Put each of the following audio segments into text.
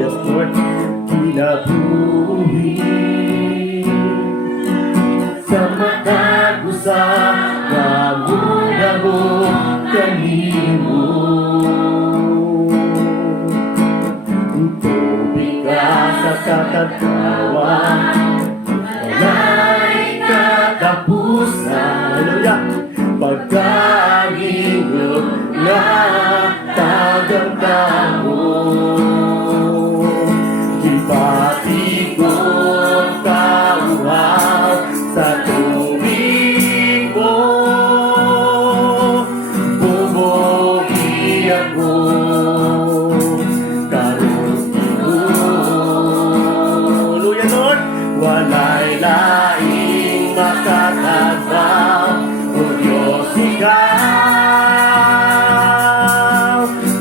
Yes, Lord, kinabuhi sa matago sa kamuna mo kanimo. Tubig ka sa katatawa, wala'y katapusan. Hallelujah! Pagkahingot na tagang tao, ipatikot kauhaw sa tubig mo. Bumuhi ako Hallelujah, Lord! Wala'y laing makatagbaw, O Diyos, Ikaw.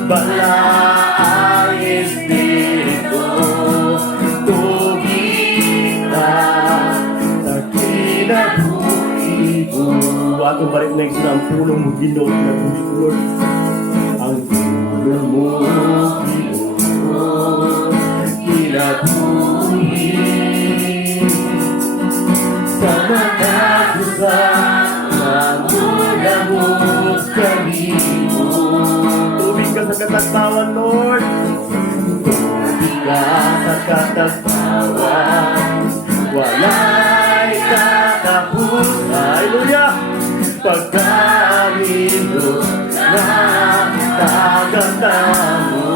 Bala ang Espiritu, tubig na sa kinabuhi mo. Atong balik na isa ang pulong mo, Ginoo, na tubig, Lord. Ang pulong mo, Ginoo, kinabuhi sa matagusa na mula mo kanimo. Tubig ka sa katagtawan, Lord. Tubig ka sa katagtawan, wala'y katapusan. Hallelujah! Pagkahingot na tagang mo,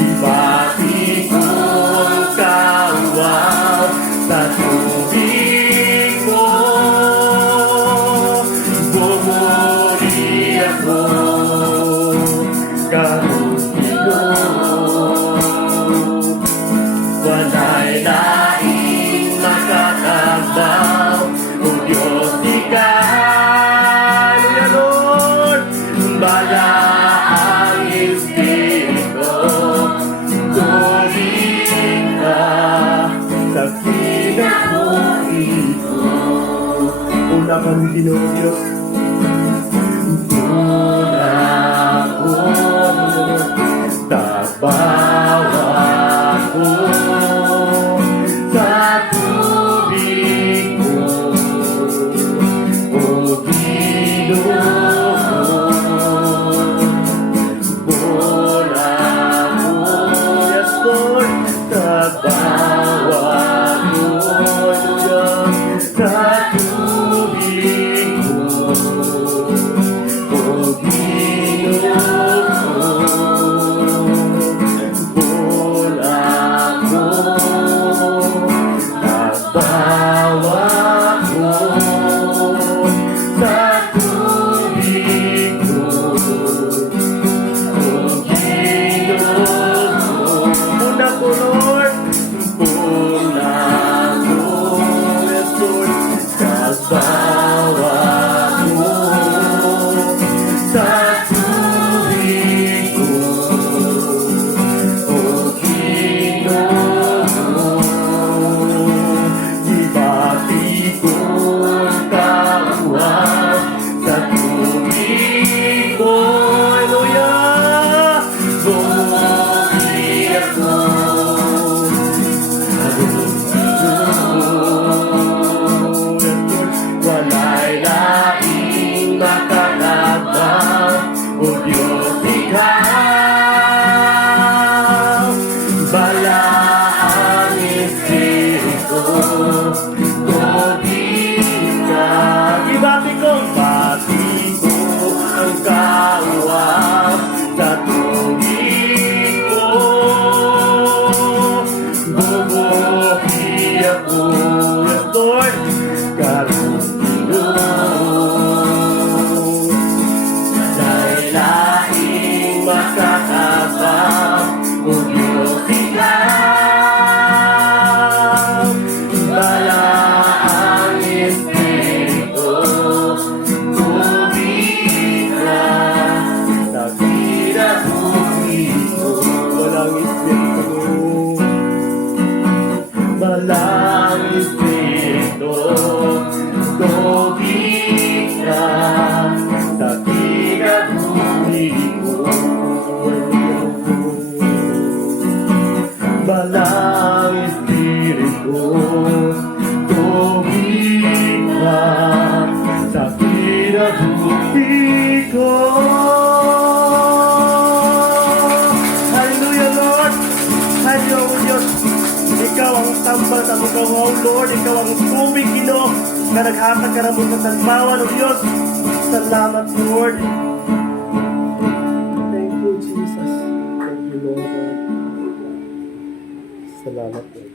ipatikot kauhaw sa tubig mo. Bumuli ako karustigo, wala'y laing makatagbaw, O Diyos, Ikaw. Lord, bala ang Espiritu, tubig ka sa kinabuhi mo. Una kang Ginoo Diyos, una ko, tabawa ko sa tubig mo, O Ginoo. Bola mo, yes Lord, tabawa ko, hallelujah, sa tubig mo, O Ginoo. Bola mo, tabawa ko sa tubig mo, O Ginoo. Una ko, Lord, una ko, yes Lord, tabawa ko sa tubig mo, O Ginoo. Ipatikot kauhaw sa tubig mo, hallelujah. Bumuhi ako wala'y laing makatagbaw, O Diyos, Ikaw. Bala ang Espiritu, tubig ka. Ibati ko ang kauhaw sa tubig mo. Bumuhi ako, yes Lord, karustigo. Wala'y laing makakabang, O Diyos, Ikaw. Bala ang Espiritu, tubig na sa kinabuhi mo. Walang Espiritu, Balang Espiritu, tubig ka sa kinabuhi ko. Balang Espiritu, tubig ka sa kinabuhi ko. Hallelujah, Lord! Hallelujah, Diyos! Ikaw ang tambal sa mukaw, O Lord. Ikaw ang tubig, Ginoo, na naghatag ka na mo sa tagmawan, O Diyos. Salamat, Lord. Thank you, Jesus. Thank you, Lord. Salamat, Lord.